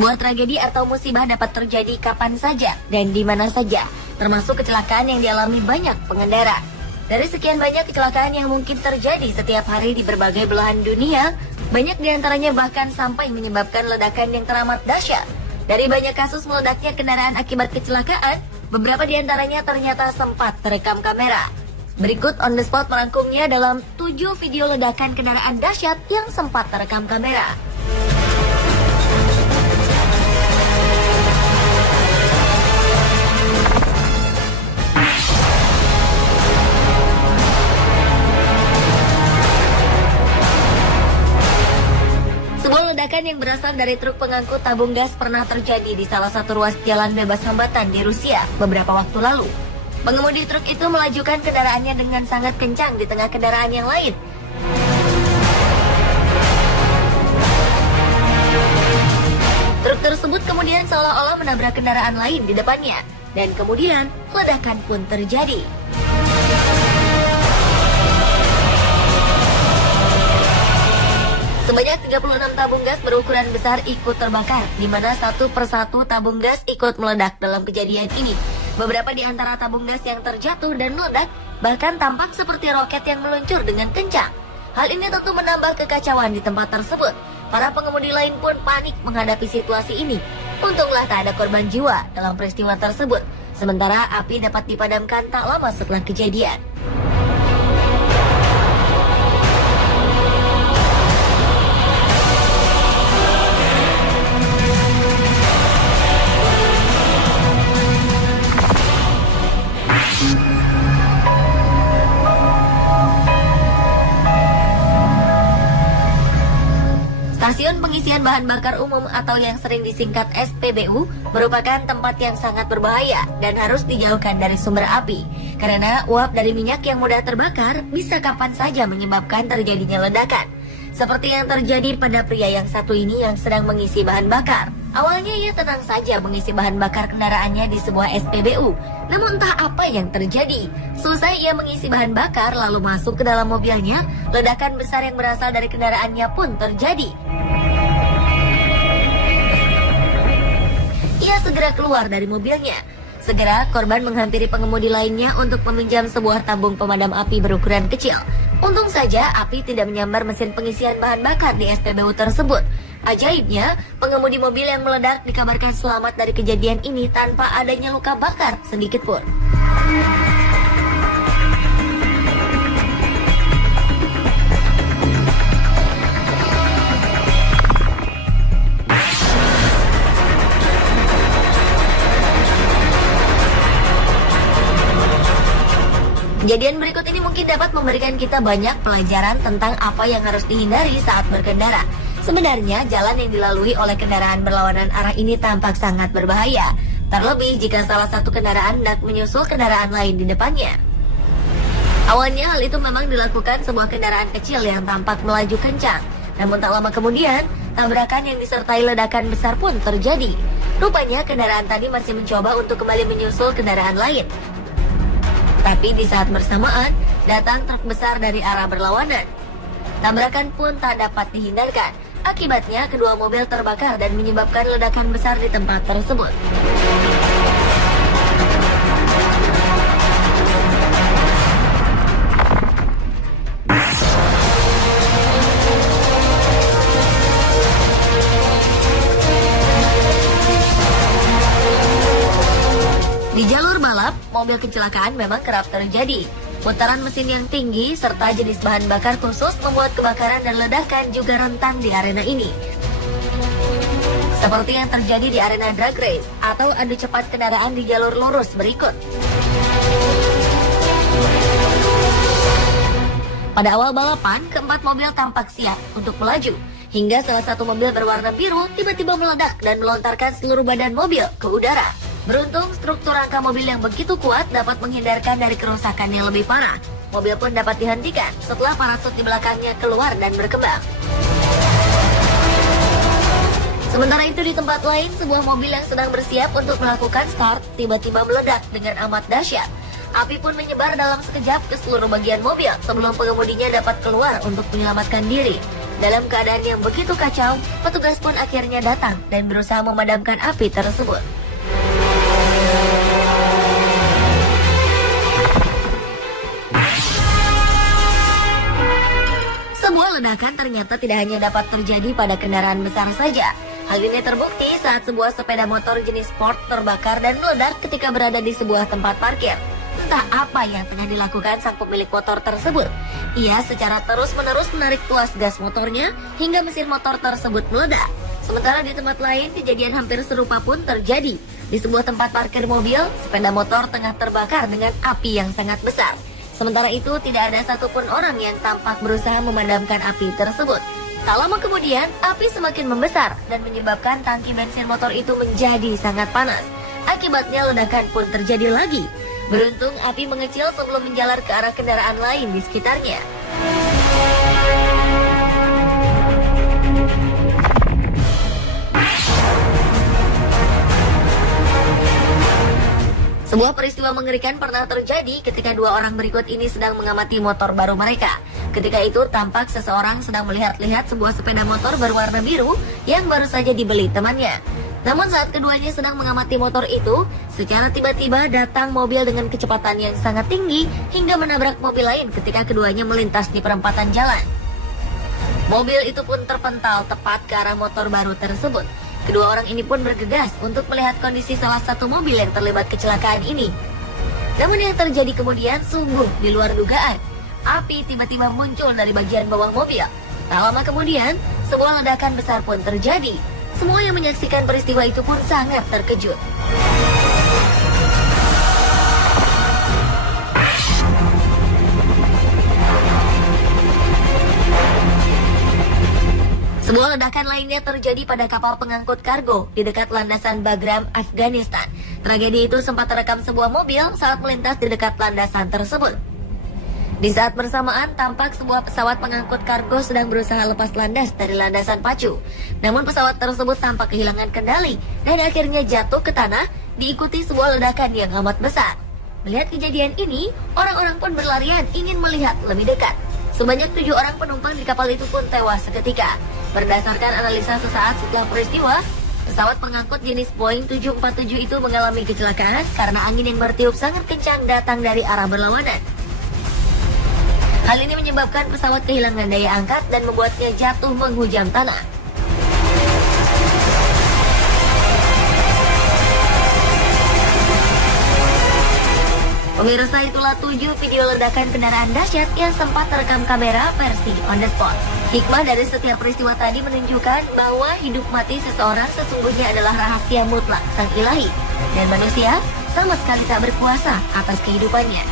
Sebuah tragedi atau musibah dapat terjadi kapan saja dan di mana saja, termasuk kecelakaan yang dialami banyak pengendara. Dari sekian banyak kecelakaan yang mungkin terjadi setiap hari di berbagai belahan dunia, banyak diantaranya bahkan sampai menyebabkan ledakan yang teramat dahsyat. Dari banyak kasus meledaknya kendaraan akibat kecelakaan, beberapa diantaranya ternyata sempat terekam kamera. Berikut On The Spot merangkumnya dalam 7 video ledakan kendaraan dahsyat yang sempat terekam kamera. Sebuah ledakan yang berasal dari truk pengangkut tabung gas pernah terjadi di salah satu ruas jalan bebas hambatan di Rusia beberapa waktu lalu. Pengemudi truk itu melajukan kendaraannya dengan sangat kencang di tengah kendaraan yang lain. Truk tersebut kemudian seolah-olah menabrak kendaraan lain di depannya, dan kemudian ledakan pun terjadi. Sebanyak 36 tabung gas berukuran besar ikut terbakar, di mana satu persatu tabung gas ikut meledak dalam kejadian ini. Beberapa di antara tabung gas yang terjatuh dan meledak bahkan tampak seperti roket yang meluncur dengan kencang. Hal ini tentu menambah kekacauan di tempat tersebut. Para pengemudi lain pun panik menghadapi situasi ini. Untunglah tak ada korban jiwa dalam peristiwa tersebut. Sementara api dapat dipadamkan tak lama setelah kejadian. Stasiun pengisian bahan bakar umum atau yang sering disingkat SPBU merupakan tempat yang sangat berbahaya dan harus dijauhkan dari sumber api. Karena uap dari minyak yang mudah terbakar bisa kapan saja menyebabkan terjadinya ledakan. Seperti yang terjadi pada pria yang satu ini yang sedang mengisi bahan bakar. Awalnya ia tenang saja mengisi bahan bakar kendaraannya di sebuah SPBU. Namun entah apa yang terjadi. Selesai ia mengisi bahan bakar lalu masuk ke dalam mobilnya, ledakan besar yang berasal dari kendaraannya pun terjadi. Ia segera keluar dari mobilnya. Segera korban menghampiri pengemudi lainnya untuk meminjam sebuah tabung pemadam api berukuran kecil. Untung saja api tidak menyambar mesin pengisian bahan bakar di SPBU tersebut. Ajaibnya, pengemudi mobil yang meledak dikabarkan selamat dari kejadian ini tanpa adanya luka bakar sedikit pun. Kejadian berikut ini mungkin dapat memberikan kita banyak pelajaran tentang apa yang harus dihindari saat berkendara. Sebenarnya jalan yang dilalui oleh kendaraan berlawanan arah ini tampak sangat berbahaya. Terlebih jika salah satu kendaraan hendak menyusul kendaraan lain di depannya. Awalnya hal itu memang dilakukan sebuah kendaraan kecil yang tampak melaju kencang. Namun tak lama kemudian, tabrakan yang disertai ledakan besar pun terjadi. Rupanya kendaraan tadi masih mencoba untuk kembali menyusul kendaraan lain. Tapi di saat bersamaan, datang truk besar dari arah berlawanan. Tabrakan pun tak dapat dihindarkan. Akibatnya, kedua mobil terbakar dan menyebabkan ledakan besar di tempat tersebut. Di jalur balap, mobil kecelakaan memang kerap terjadi. Putaran mesin yang tinggi serta jenis bahan bakar khusus membuat kebakaran dan ledakan juga rentan di arena ini. Seperti yang terjadi di arena drag race atau adu cepat kendaraan di jalur lurus berikut. Pada awal balapan, keempat mobil tampak siap untuk melaju. Hingga salah satu mobil berwarna biru tiba-tiba meledak dan melontarkan seluruh badan mobil ke udara. Beruntung, struktur rangka mobil yang begitu kuat dapat menghindarkan dari kerusakan yang lebih parah. Mobil pun dapat dihentikan setelah parasut di belakangnya keluar dan berkembang. Sementara itu di tempat lain, sebuah mobil yang sedang bersiap untuk melakukan start tiba-tiba meledak dengan amat dahsyat. Api pun menyebar dalam sekejap ke seluruh bagian mobil sebelum pengemudinya dapat keluar untuk menyelamatkan diri. Dalam keadaan yang begitu kacau, petugas pun akhirnya datang dan berusaha memadamkan api tersebut. Sebuah ledakan ternyata tidak hanya dapat terjadi pada kendaraan besar saja. Hal ini terbukti saat sebuah sepeda motor jenis sport terbakar dan meledak ketika berada di sebuah tempat parkir. Entah apa yang tengah dilakukan sang pemilik motor tersebut. Ia secara terus-menerus menarik tuas gas motornya hingga mesin motor tersebut meledak. Sementara di tempat lain, kejadian hampir serupa pun terjadi. Di sebuah tempat parkir mobil, sepeda motor tengah terbakar dengan api yang sangat besar. Sementara itu, tidak ada satupun orang yang tampak berusaha memadamkan api tersebut. Tak lama kemudian, api semakin membesar dan menyebabkan tangki bensin motor itu menjadi sangat panas. Akibatnya ledakan pun terjadi lagi. Beruntung, api mengecil sebelum menjalar ke arah kendaraan lain di sekitarnya. Sebuah peristiwa mengerikan pernah terjadi ketika dua orang berikut ini sedang mengamati motor baru mereka. Ketika itu tampak seseorang sedang melihat-lihat sebuah sepeda motor berwarna biru yang baru saja dibeli temannya. Namun saat keduanya sedang mengamati motor itu, secara tiba-tiba datang mobil dengan kecepatan yang sangat tinggi hingga menabrak mobil lain ketika keduanya melintas di perempatan jalan. Mobil itu pun terpental tepat ke arah motor baru tersebut. Kedua orang ini pun bergegas untuk melihat kondisi salah satu mobil yang terlibat kecelakaan ini. Namun yang terjadi kemudian sungguh di luar dugaan. Api tiba-tiba muncul dari bagian bawah mobil. Tak lama kemudian, sebuah ledakan besar pun terjadi. Semua yang menyaksikan peristiwa itu pun sangat terkejut. Sebuah ledakan lainnya terjadi pada kapal pengangkut kargo di dekat landasan Bagram, Afghanistan. Tragedi itu sempat terekam sebuah mobil saat melintas di dekat landasan tersebut. Di saat bersamaan, tampak sebuah pesawat pengangkut kargo sedang berusaha lepas landas dari landasan pacu. Namun pesawat tersebut tampak kehilangan kendali dan akhirnya jatuh ke tanah, diikuti sebuah ledakan yang amat besar. Melihat kejadian ini, orang-orang pun berlarian ingin melihat lebih dekat. Sebanyak 7 orang penumpang di kapal itu pun tewas seketika. Berdasarkan analisa sesaat setelah peristiwa, pesawat pengangkut jenis Boeing 747 itu mengalami kecelakaan karena angin yang bertiup sangat kencang datang dari arah berlawanan. Hal ini menyebabkan pesawat kehilangan daya angkat dan membuatnya jatuh menghujam tanah. Pemirsa, itulah 7 video ledakan kendaraan dahsyat yang sempat terekam kamera versi on the spot. Hikmah dari setiap peristiwa tadi menunjukkan bahwa hidup mati seseorang sesungguhnya adalah rahasia mutlak sang ilahi, dan manusia sama sekali tak berkuasa atas kehidupannya.